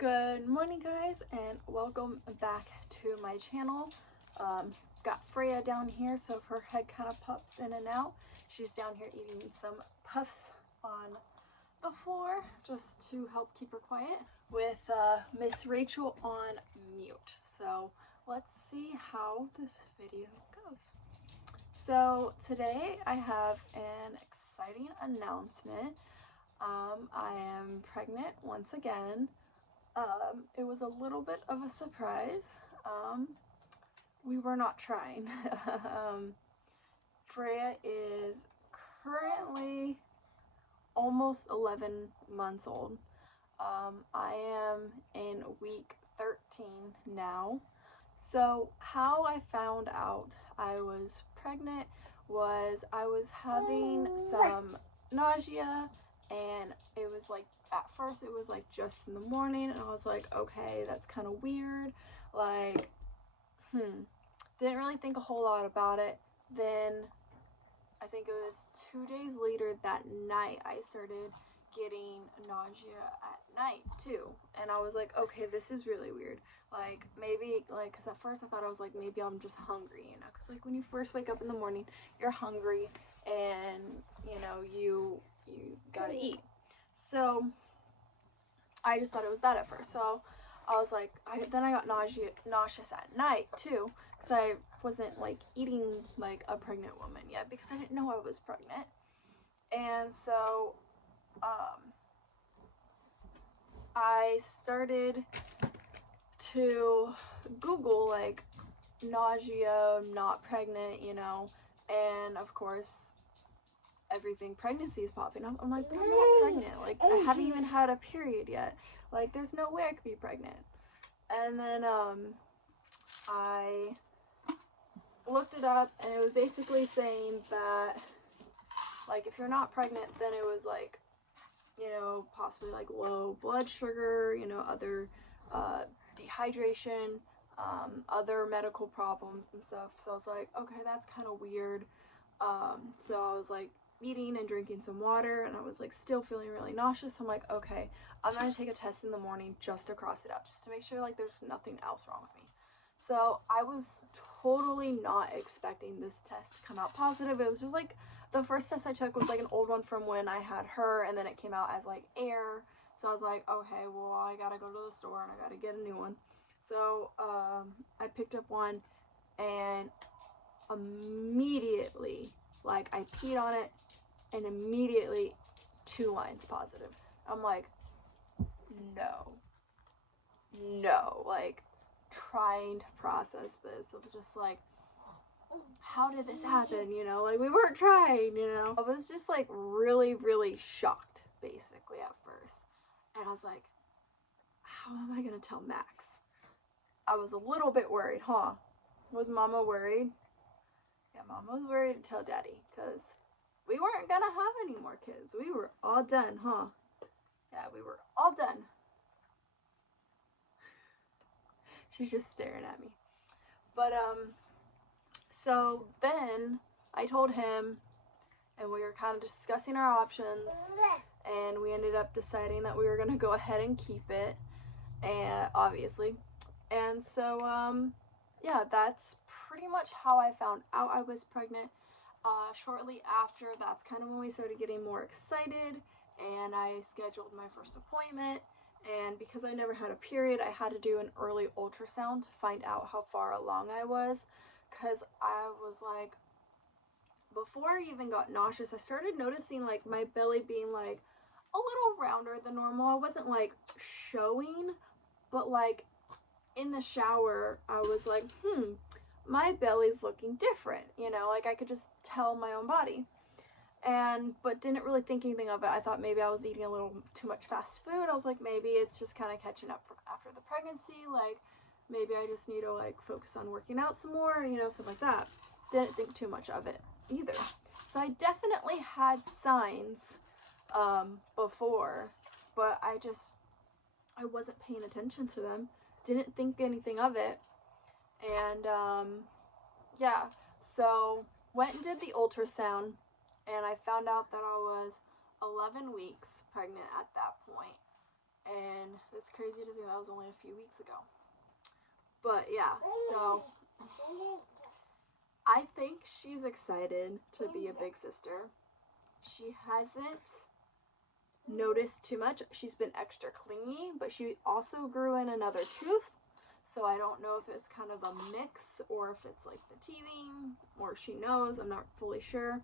Good morning, guys, and welcome back to my channel. Got Freya down here, so if her head kind of pops in and out, she's down here eating some puffs on the floor just to help keep her quiet with Miss Rachel on mute. So let's see how this video goes. So today I have an exciting announcement. I am pregnant once again. It was a little bit of a surprise. We were not trying. Freya is currently almost 11 months old. I am in week 13 now. So how I found out I was pregnant was I was having some nausea, and it was like, at first it was like just in the morning, and I was like, okay, that's kind of weird, like, didn't really think a whole lot about it. Then I think it was 2 days later that night I started getting nausea at night too, and I was like, okay, this is really weird. Like, maybe, like, because at first I thought I was like, maybe I'm just hungry, you know, because like when you first wake up in the morning, you're hungry, and you know, you gotta eat. So I just thought it was that at first. So I was like, then I got nauseous at night too, because I wasn't like eating like a pregnant woman yet, because I didn't know I was pregnant. And so I started to Google like nausea, not pregnant, you know, and of course everything pregnancy is popping up. I'm like, but I'm not pregnant. Like, I haven't even had a period yet. Like, there's no way I could be pregnant. And then I looked it up, and it was basically saying that, like, if you're not pregnant, then it was like, you know, possibly like low blood sugar, you know, other dehydration, other medical problems and stuff. So I was like, okay, that's kind of weird. So I was like eating and drinking some water, and I was like still feeling really nauseous. I'm like, okay, I'm gonna take a test in the morning just to cross it out, just to make sure like there's nothing else wrong with me. So I was totally not expecting this test to come out positive. It was just like, the first test I took was like an old one from when I had her, and then it came out as like air. So I was like, okay, well, I gotta go to the store and I gotta get a new one. So I picked up one, and immediately, like, I peed on it, and immediately 2 lines positive. I'm like, no, like, trying to process this. It was just like, how did this happen, you know, like, we weren't trying, you know. I was just like really, really shocked basically at first, and I was like, how am I gonna tell Max? I was a little bit worried, huh? Was Mama worried? Yeah, Mama was worried to tell Daddy, because we weren't gonna have any more kids. We were all done, huh? Yeah, we were all done. She's just staring at me. But so then I told him, and we were kind of discussing our options, and we ended up deciding that we were gonna go ahead and keep it, and obviously. And so yeah, that's pretty much how I found out I was pregnant. Shortly after, that's kind of when we started getting more excited, and I scheduled my first appointment. And because I never had a period, I had to do an early ultrasound to find out how far along I was, because I was like, before I even got nauseous, I started noticing like my belly being like a little rounder than normal. I wasn't like showing, but like in the shower, I was like, my belly's looking different, you know, like I could just tell my own body. But didn't really think anything of it. I thought maybe I was eating a little too much fast food. I was like, maybe it's just kind of catching up from after the pregnancy. Like, maybe I just need to like focus on working out some more, you know, stuff like that. Didn't think too much of it either. So I definitely had signs before, but I wasn't paying attention to them. Didn't think anything of it. And yeah, so went and did the ultrasound, and I found out that I was 11 weeks pregnant at that point. And it's crazy to think that was only a few weeks ago. But yeah, so I think she's excited to be a big sister. She hasn't noticed too much. She's been extra clingy, but she also grew in another tooth. So I don't know if it's kind of a mix or if it's like the teething or she knows. I'm not fully sure.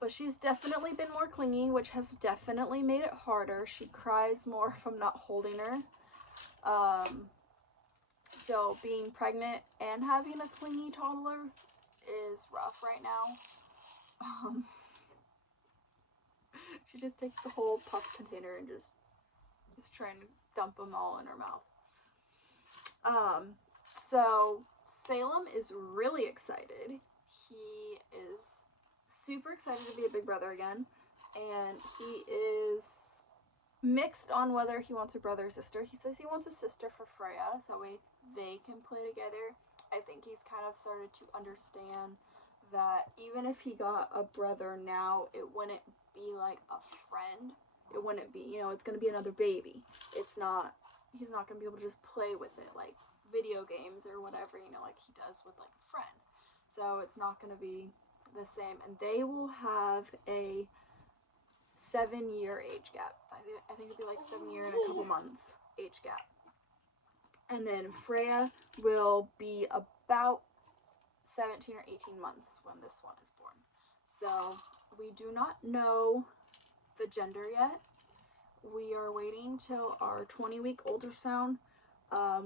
But she's definitely been more clingy, which has definitely made it harder. She cries more if I'm not holding her. So being pregnant and having a clingy toddler is rough right now. She just takes the whole puff container and just trying to dump them all in her mouth. So Salem is really excited. He is super excited to be a big brother again, and he is mixed on whether he wants a brother or sister. He says he wants a sister for Freya, so they can play together. I think he's kind of started to understand that even if he got a brother now, it wouldn't be like a friend. It wouldn't be, you know, it's going to be another baby. He's not going to be able to just play with it like video games or whatever, you know, like he does with like a friend. So it's not going to be the same. And they will have a 7-year age gap. I think it'll be like 7 year and a couple months age gap. And then Freya will be about 17 or 18 months when this one is born. So we do not know the gender yet. We are waiting till our 20-week ultrasound.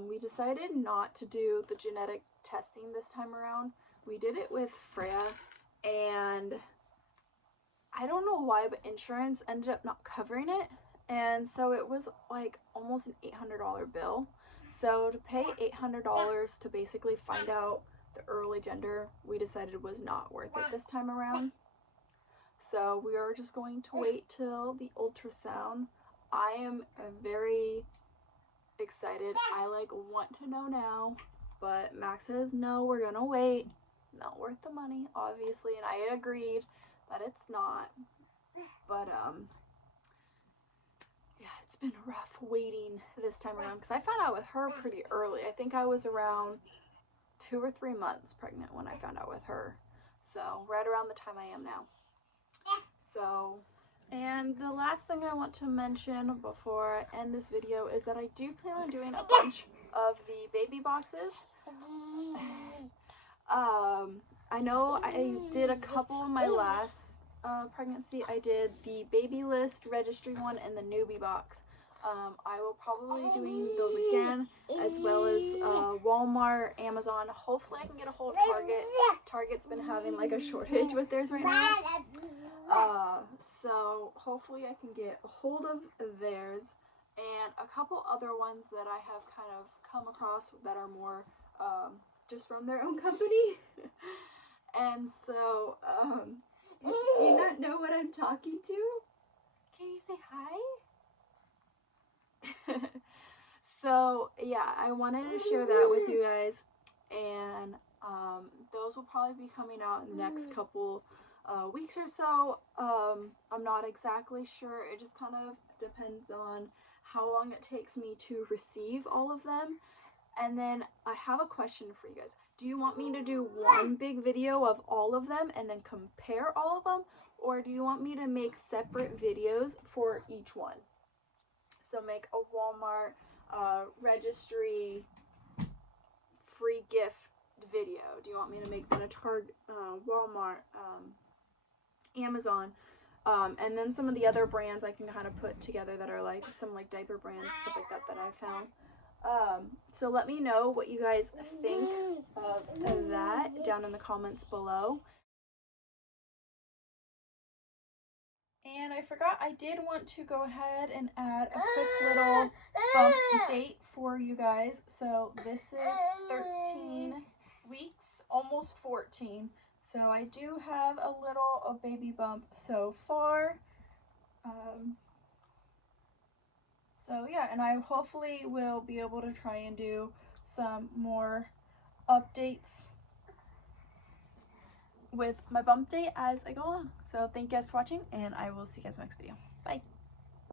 We decided not to do the genetic testing this time around. We did it with Freya, and I don't know why, but insurance ended up not covering it, and so it was like almost an $800 bill. So to pay $800 to basically find out the early gender, we decided was not worth it this time around. So we are just going to wait till the ultrasound. I am very excited. I want to know now, but Max says no, we're gonna wait. Not worth the money, obviously, and I agreed that it's not. But yeah, it's been rough waiting this time around because I found out with her pretty early. I think I was around 2 or 3 months pregnant when I found out with her. So right around the time I am now. So, and the last thing I want to mention before I end this video is that I do plan on doing a bunch of the baby boxes. I know I did a couple in my last pregnancy. I did the baby list registry one and the newbie box. I will probably be doing those again, as well as Walmart, Amazon. Hopefully I can get a hold of Target. Target's been having like a shortage with theirs right now. So hopefully I can get a hold of theirs and a couple other ones that I have kind of come across that are more just from their own company. And so, do you not know what I'm talking to? Can you say hi? So yeah, I wanted to share that with you guys, and those will probably be coming out in the next couple weeks or so. I'm not exactly sure. It just kind of depends on how long it takes me to receive all of them. And then I have a question for you guys. Do you want me to do one big video of all of them and then compare all of them? Or do you want me to make separate videos for each one? So make a Walmart registry free gift video. Do you want me to make then a Target, Walmart, Amazon, and then some of the other brands I can kind of put together that are like some like diaper brands, stuff like that that I found. So let me know what you guys think of that down in the comments below. And I forgot, I did want to go ahead and add a quick little bump date for you guys. So this is 13 weeks, almost 14. So I do have a baby bump so far. So yeah, and I hopefully will be able to try and do some more updates with my bump date as I go along. So thank you guys for watching, and I will see you guys in the next video.